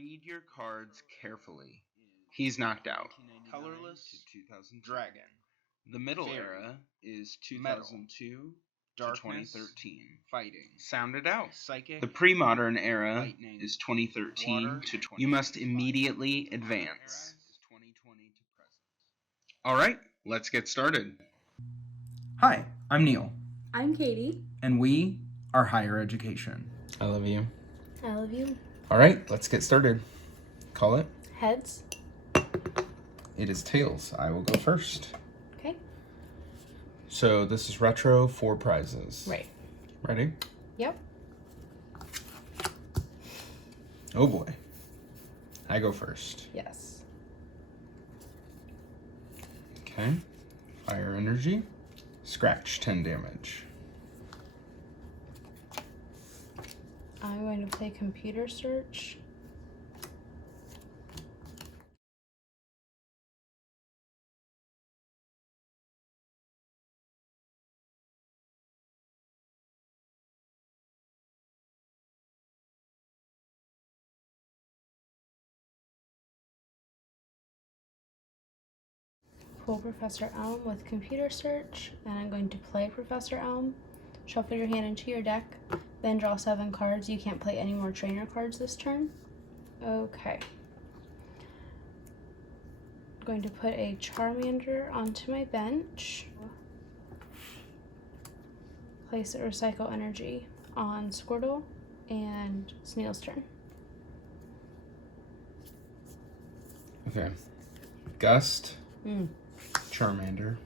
Read your cards carefully. He's knocked out. Colorless Dragon. The middle era is 2002 to 2013. Fighting. Sound it out. Psychic. The pre-modern era is 2013 to 20. You must immediately advance. Alright, let's get started. Hi, I'm Neil. I'm Katie. And we are Higher Education. I love you. I love you. Alright, let's get started. Call it. Heads. It is tails. I will go first. Okay. So this is retro, 4 prizes. Right. Ready? Yep. Oh boy. I go first. Yes. Okay. Fire energy. Scratch, 10 damage. I'm going to play computer search. Pull Professor Elm with computer search, and I'm going to play Professor Elm. Shuffle your hand into your deck, then draw 7 cards. You can't play any more trainer cards this turn. Okay. I'm going to put a Charmander onto my bench. Place a Recycle Energy on Squirtle, and Sneal's turn. Okay. Gust. Charmander.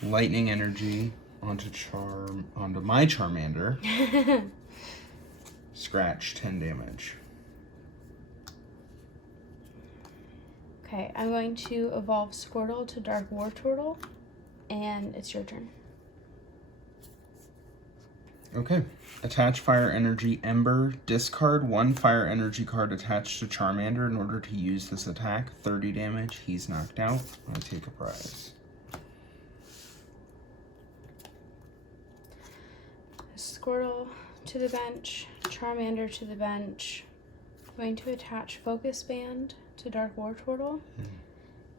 Lightning energy onto my Charmander. Scratch, 10 damage. Okay, I'm going to evolve Squirtle to Dark Wartortle, and it's your turn. Okay. Attach fire energy Ember. Discard 1 fire energy card attached to Charmander in order to use this attack. 30 damage. He's knocked out. I take a prize. Squirtle to the bench, Charmander to the bench. I'm going to attach Focus Band to Dark Wartortle.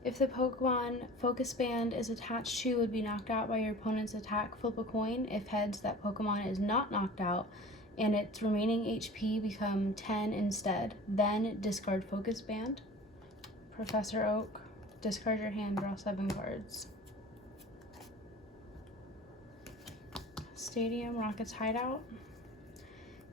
If the Pokemon Focus Band is attached to would be knocked out by your opponent's attack, flip a coin. If heads, that Pokemon is not knocked out and its remaining HP become 10 instead. Then discard Focus Band. Professor Oak, discard your hand, draw 7 cards. Stadium, Rocket's Hideout.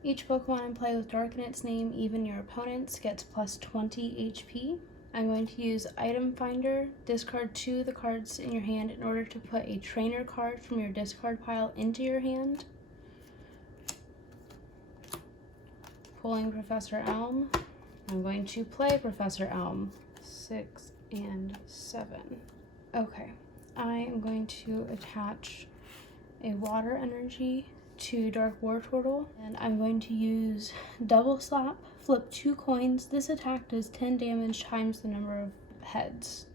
Each Pokemon in play with Dark in its name, even your opponent's, gets plus 20 HP. I'm going to use Item Finder. Discard 2 of the cards in your hand in order to put a trainer card from your discard pile into your hand. Pulling Professor Elm. I'm going to play Professor Elm. 6 and 7. Okay, I am going to attach a Water Energy to Dark Wartortle, and I'm going to use Double Slap. Flip 2 coins. This attack does 10 damage times the number of heads.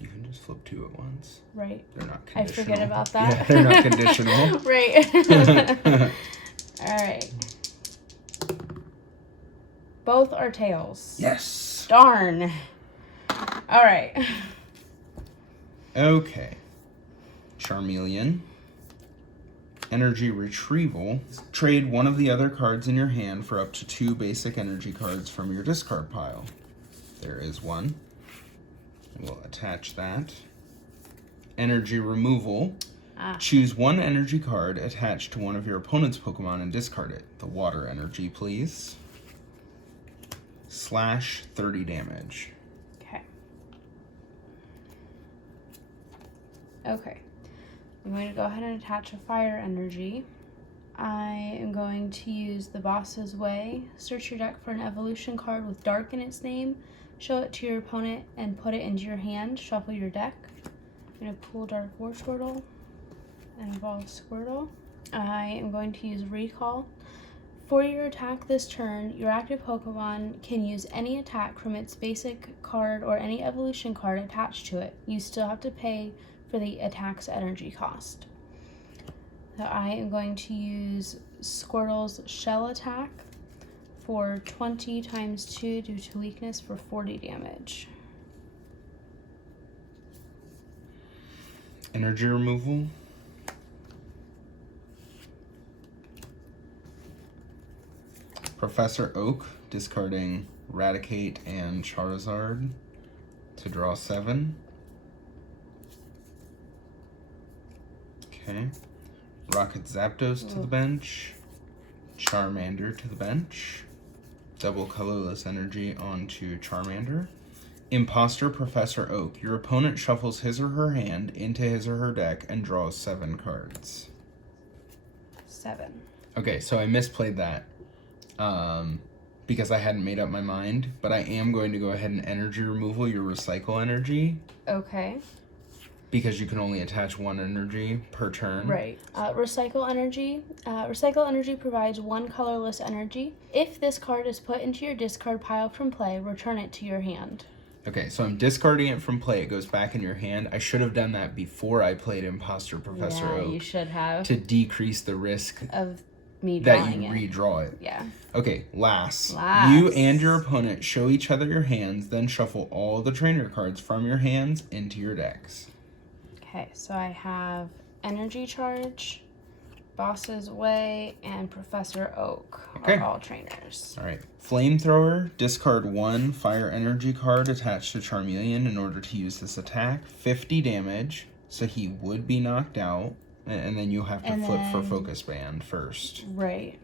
You can just flip 2 at once. Right. They're not I conditional. forget about that. Yeah, they're not conditional. Right. Alright. Both are tails. Yes. Darn. Alright. Okay. Charmeleon. Energy Retrieval. Trade one of the other cards in your hand for up to 2 basic energy cards from your discard pile. There is one. We'll attach that. Energy Removal. Choose 1 energy card attached to one of your opponent's Pokemon and discard it. The Water Energy, please. Slash 30 damage. Okay. I'm going to go ahead and attach a Fire Energy. I am going to use the Boss's Way. Search your deck for an evolution card with Dark in its name. Show it to your opponent and put it into your hand. Shuffle your deck. I'm going to pull Dark Wartortle and evolve Squirtle. I am going to use Recall. For your attack this turn, your active Pokemon can use any attack from its basic card or any evolution card attached to it. You still have to pay for the attack's energy cost. So I am going to use Squirtle's Shell Attack. for 20 times 2 due to weakness for 40 damage. Energy removal. Professor Oak, discarding Raticate and Charizard to draw 7. Okay. Rocket Zapdos to the bench. Charmander to the bench. Double colorless energy onto Charmander. Imposter Professor Oak. Your opponent shuffles his or her hand into his or her deck and draws 7 cards. 7. Okay, so I misplayed that because I hadn't made up my mind, but I am going to go ahead and energy removal your recycle energy. Okay. Because you can only attach 1 energy per turn. Right. Recycle energy. Recycle energy provides 1 colorless energy. If this card is put into your discard pile from play, return it to your hand. Okay, so I'm discarding it from play. It goes back in your hand. I should have done that before I played Imposter Professor Oak. Yeah, you should have. To decrease the risk of me drawing that you redraw it. Yeah. Okay, last. You and your opponent show each other your hands, then shuffle all the trainer cards from your hands into your decks. Okay, so I have Energy Charge, Boss's Way, and Professor Oak are all trainers. All right. Flamethrower, discard 1 fire energy card attached to Charmeleon in order to use this attack. 50 damage, so he would be knocked out. And then you have to flip for Focus Band first. Right.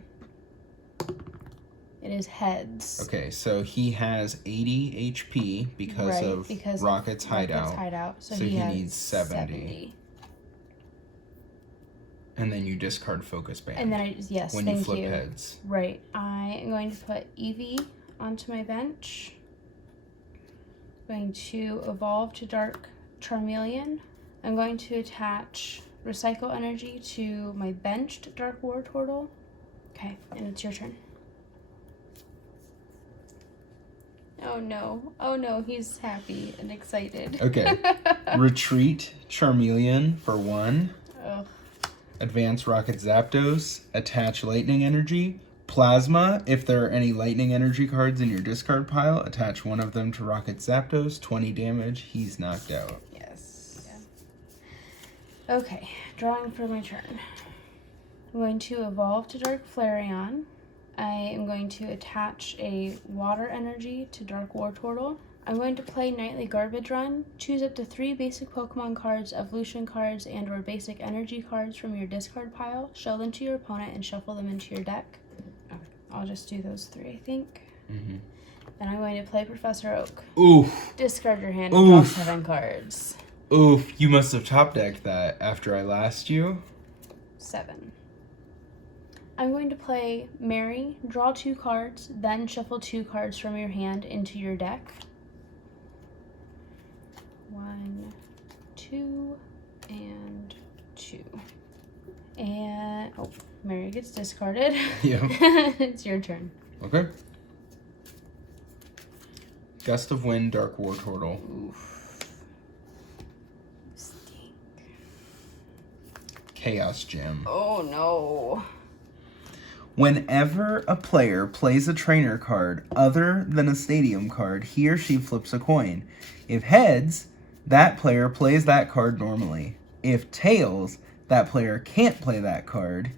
It is heads. Okay, so he has 80 HP because of Rocket's hideout. So he needs 70. And then you discard Focus Band. And then when you flip heads. Right. I am going to put Eevee onto my bench. I'm going to evolve to Dark Charmeleon. I'm going to attach Recycle Energy to my benched Dark Wartortle. Okay, and it's your turn. Oh no, he's happy and excited. Okay. Retreat Charmeleon for 1. Ugh. Advance Rocket Zapdos. Attach Lightning Energy. Plasma, if there are any Lightning Energy cards in your discard pile, attach 1 of them to Rocket Zapdos. 20 damage, he's knocked out. Yes. Yeah. Okay, drawing for my turn. I'm going to evolve to Dark Flareon. I am going to attach a Water Energy to Dark Wartortle. I'm going to play Nightly Garbage Run. Choose up to 3 basic Pokemon cards, evolution cards, and or basic energy cards from your discard pile. Show them to your opponent and shuffle them into your deck. Okay, I'll just do those 3, I think. Then I'm going to play Professor Oak. Oof. Discard your hand and draw 7 cards. Oof, you must have top decked that after I last you. 7. I'm going to play Mary, draw 2 cards, then shuffle 2 cards from your hand into your deck. 1, 2, and 2. And, Mary gets discarded. Yeah. It's your turn. Okay. Gust of Wind, Dark Wartortle. Oof. Stink. Chaos Gem. Oh no. Whenever a player plays a trainer card other than a stadium card, he or she flips a coin. If heads, that player plays that card normally. If tails, that player can't play that card.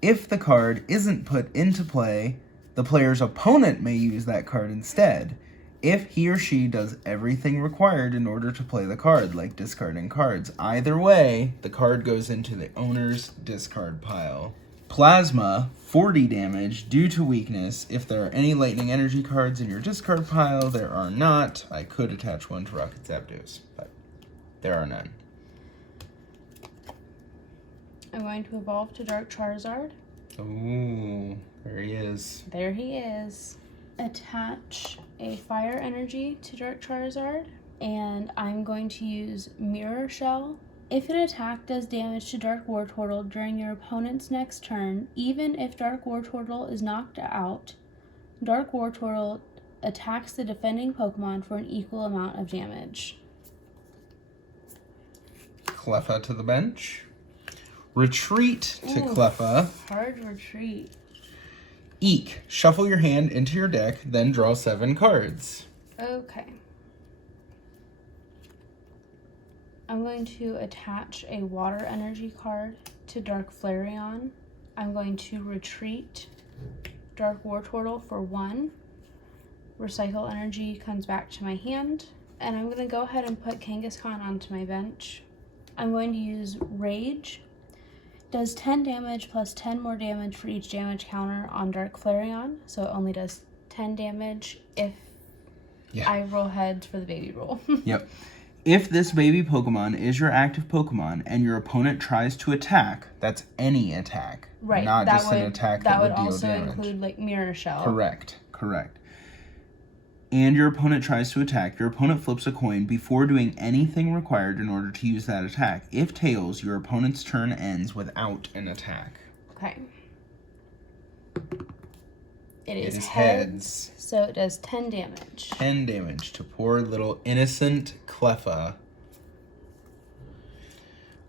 If the card isn't put into play, the player's opponent may use that card instead. If he or she does everything required in order to play the card, like discarding cards. Either way, the card goes into the owner's discard pile. Plasma, 40 damage due to weakness. If there are any Lightning Energy cards in your discard pile, there are not. I could attach 1 to Rocket Zapdos, but there are none. I'm going to evolve to Dark Charizard. Ooh, there he is. There he is. Attach a Fire Energy to Dark Charizard, and I'm going to use Mirror Shell. If an attack does damage to Dark Wartortle during your opponent's next turn, even if Dark Wartortle is knocked out, Dark Wartortle attacks the defending Pokemon for an equal amount of damage. Cleffa to the bench. Retreat to Cleffa. Hard retreat. Eek. Shuffle your hand into your deck, then draw 7 cards. Okay. I'm going to attach a water energy card to Dark Flareon. I'm going to retreat Dark Wartortle for 1. Recycle energy comes back to my hand. And I'm going to go ahead and put Kangaskhan onto my bench. I'm going to use Rage. Does 10 damage plus 10 more damage for each damage counter on Dark Flareon. So it only does 10 damage if I roll heads for the baby roll. Yep. If this baby Pokemon is your active Pokemon and your opponent tries to attack, that's any attack. Right. Not just an attack that would deal also damage. include like Mirror Shell. Correct. And your opponent tries to attack, your opponent flips a coin before doing anything required in order to use that attack. If tails, your opponent's turn ends without an attack. Okay. It is heads. So it does 10 damage. 10 damage to poor little innocent Cleffa.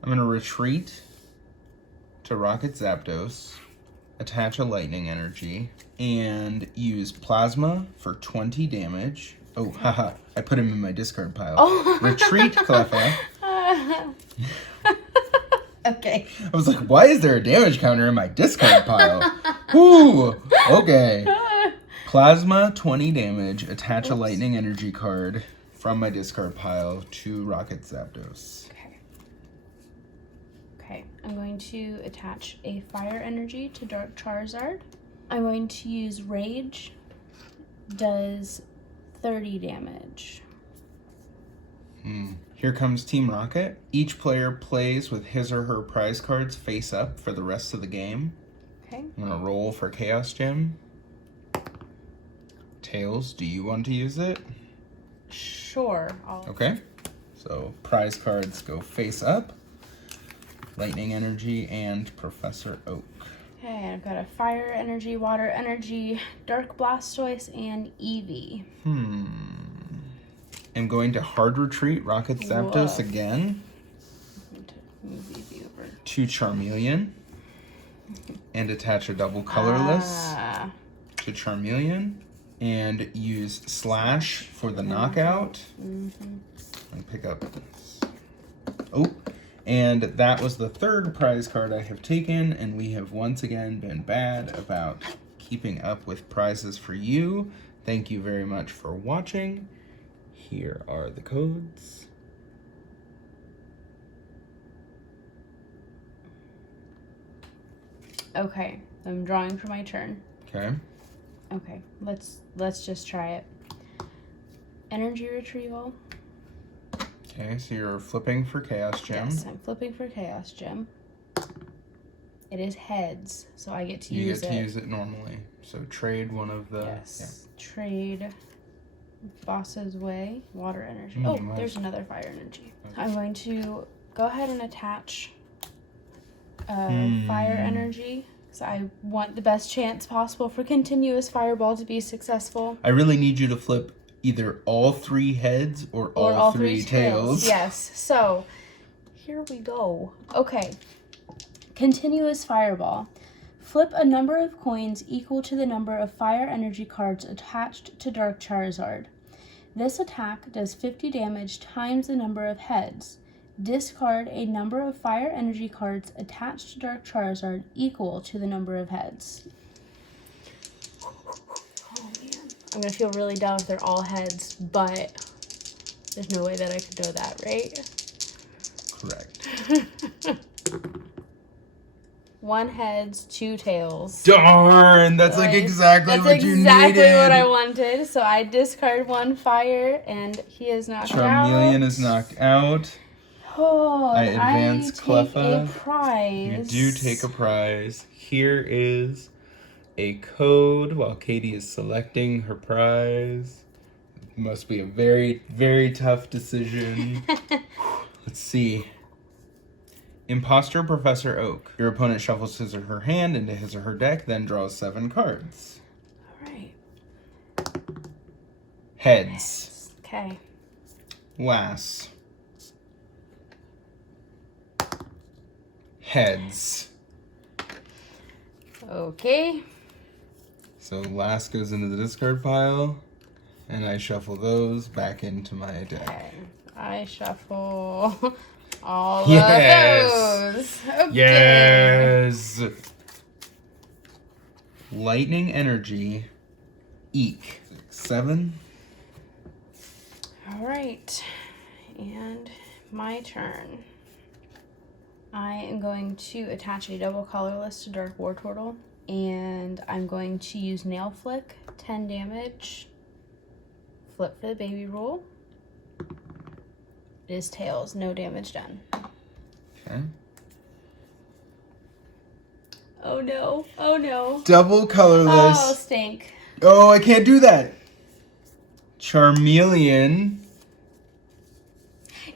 I'm going to retreat to Rocket Zapdos, attach a lightning energy, and use Plasma for 20 damage. Oh, haha, I put him in my discard pile. Oh. Retreat Cleffa. Okay. I was like, why is there a damage counter in my discard pile? Whoo! Okay. Plasma, 20 damage. Attach a lightning energy card from my discard pile to Rocket Zapdos. Okay. I'm going to attach a fire energy to Dark Charizard. I'm going to use Rage. Does 30 damage. Here comes Team Rocket. Each player plays with his or her prize cards face up for the rest of the game. Okay. I'm going to roll for Chaos Gem. Tails, do you want to use it? Sure. Okay. So prize cards go face up. Lightning Energy and Professor Oak. Okay, I've got a fire energy, water energy, Dark Blastoise, and Eevee. I'm going to hard retreat Rocket Zapdos again. Move Eevee over. To Charmeleon. And attach a double colorless to Charmeleon. And use Slash for the knockout. And pick up this. Oh, and that was the 3rd prize card I have taken, and we have once again been bad about keeping up with prizes for you. Thank you very much for watching. Here are the codes. Okay, I'm drawing for my turn. Okay. Okay, let's just try it. Energy retrieval. Okay, so you're flipping for Chaos Gem. Yes, I'm flipping for Chaos Gem. It is heads, so I get to use it. You get to use it normally. So trade one of the... Yes, trade Boss's Way, water energy. There's another fire energy. Okay. I'm going to go ahead and attach fire energy. So I want the best chance possible for continuous fireball to be successful. I really need you to flip either all 3 heads or all 3 tails. Yes. So here we go. Okay. Continuous fireball. Flip a number of coins equal to the number of fire energy cards attached to Dark Charizard. This attack does 50 damage times the number of heads. Discard a number of fire energy cards attached to Dark Charizard equal to the number of heads. Oh man. I'm gonna feel really dumb if they're all heads, but there's no way that I could know that, right? Correct. 1 heads, 2 tails. Darn! That's like exactly what you needed. That's exactly what I wanted. So I discard 1 fire, and he is knocked out. Charmeleon is knocked out. Oh, I advance Cleffa. A prize. You do take a prize. Here is a code while Katie is selecting her prize. It must be a very, very tough decision. Let's see. Imposter Professor Oak. Your opponent shuffles his or her hand into his or her deck, then draws 7 cards. All right. Heads. Okay. Lass. Heads. Okay. So last goes into the discard pile, and I shuffle those back into my deck. Okay. I shuffle all Yes! of those. Okay. Yes! Lightning Energy, Eek. 7. Alright. And my turn. I am going to attach a double colorless to Dark Wartortle, and I'm going to use Nail Flick, 10 damage. Flip for the baby rule. It is tails, no damage done. Okay. Oh no, oh no. Double colorless. Oh, stink. Oh, I can't do that. Charmeleon.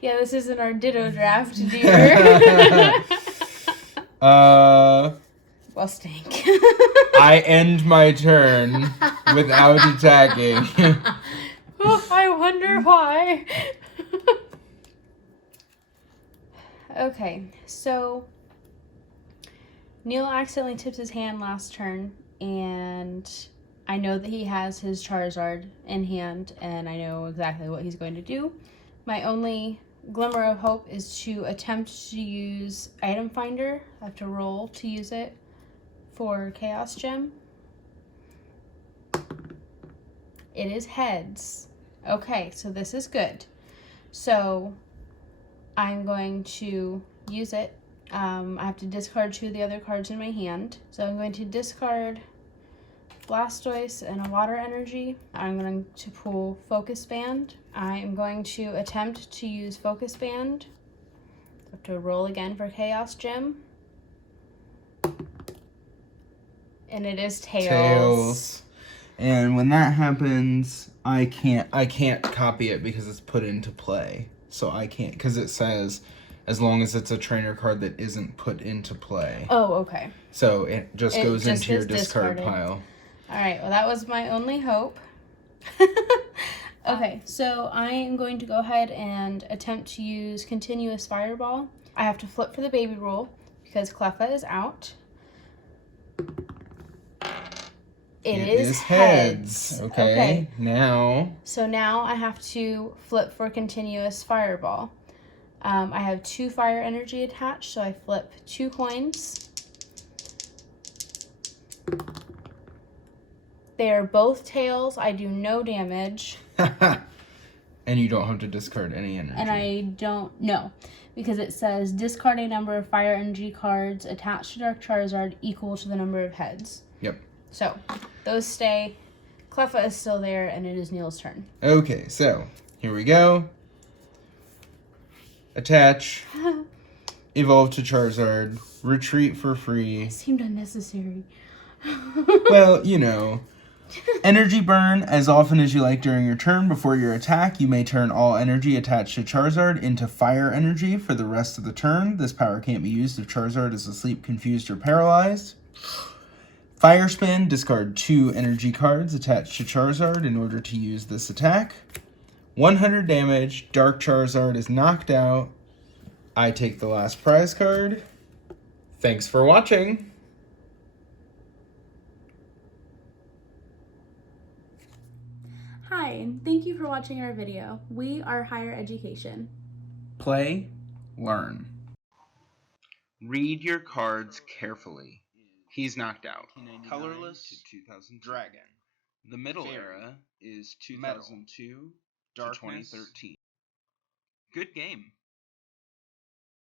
Yeah, this isn't our Ditto draft, dear. Well, stink. I end my turn without attacking. Oh, I wonder why. Okay, so Neil accidentally tips his hand last turn, and I know that he has his Charizard in hand, and I know exactly what he's going to do. My only glimmer of hope is to attempt to use Item Finder. I have to roll to use it for Chaos Gem. It is heads. Okay, so this is good. So I'm going to use it. I have to discard 2 of the other cards in my hand. So I'm going to discard Blastoise and a Water Energy. I'm going to pull Focus Band. I am going to attempt to use Focus Band. I have to roll again for Chaos Gem. And it is tails. Tails. And when that happens, I can't copy it because it's put into play. So I can't, because it says as long as it's a trainer card that isn't put into play. Oh, okay. So it just goes into your discard pile. All right, well, that was my only hope. Okay, so I am going to go ahead and attempt to use Continuous Fireball. I have to flip for the baby rule because Cleffa is out. It is heads. Okay, now. So now I have to flip for Continuous Fireball. I have 2 fire energy attached, so I flip 2 coins. They are both tails. I do no damage. And you don't have to discard any energy. And I don't know, because it says discard a number of fire energy cards attached to Dark Charizard equal to the number of heads. Yep. So those stay. Cleffa is still there, and it is Neil's turn. Okay, so here we go. Attach. Evolve to Charizard. Retreat for free. It seemed unnecessary. Well, you know. Energy burn as often as you like during your turn. Before your attack, you may turn all energy attached to Charizard into fire energy for the rest of the turn. This power can't be used if Charizard is asleep, confused, or paralyzed. Fire spin, discard 2 energy cards attached to Charizard in order to use this attack. 100 damage, Dark Charizard is knocked out. I take the last prize card. Thanks for watching. Hi, and thank you for watching our video. We are Higher Education. Play, learn. Read your cards carefully. He's knocked out. Colorless Dragon. The middle Fairy. era is 2002 to 2013. Good game.